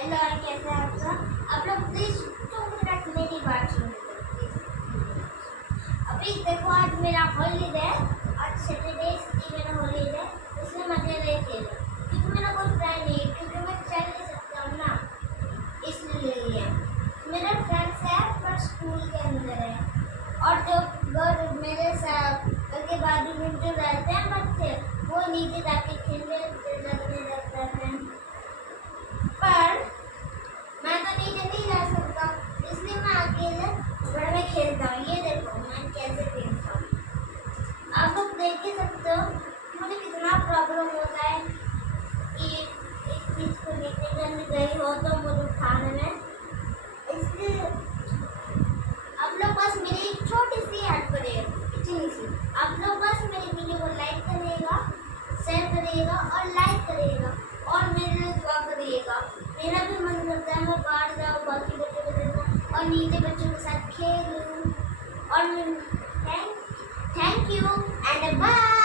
Hello, कैसे हैं आप सब? आप लोग प्लीज 2 मिनट मेरी बात सुन लो प्लीज। अभी देखो, आज मेरा हॉलीडे है। आज सैटरडे इसलिए मेरा हॉलीडे है, इसलिए मैं अकेले खेल रहा हूँ क्योंकि मेरा कोई फ्रेंड नहीं है, क्योंकि मैं चल नहीं सकता हूँ ना, इसलिए। मेरे फ्रेंड्स है पर स्कूल के अंदर है, और जो मेरे साथ घर के बाजू में जो रहते हैं बच्चे, वो नीचे जाके खेलने लगने लगता है। पर मैं तो नीचे नहीं जा सकता, इसलिए मैं अकेले घर में खेलता हूँ। ये देखो मैं कैसे खेलता हूँ, आप लोग देख ही सकते हो कि मुझे कितना प्रॉब्लम होता है कि एक चीज को लेके जल्दी गई हो तो मुझे उठाने में। इसलिए आप लोग बस मेरी एक छोटी सी हेल्प करिएगा, इतनी सी। आप लोग बस मेरी वीडियो को लाइक करिएगा, शेयर करिएगा और लाइक करिएगा, और मेरे लिए दुआ करिएगा। मेरा भी मन करता है मैं बाहर जाऊँ, बाकी बच्चों को देखूँ और नीचे बच्चों के साथ खेलूँ। और थैंक यू एंड बाय।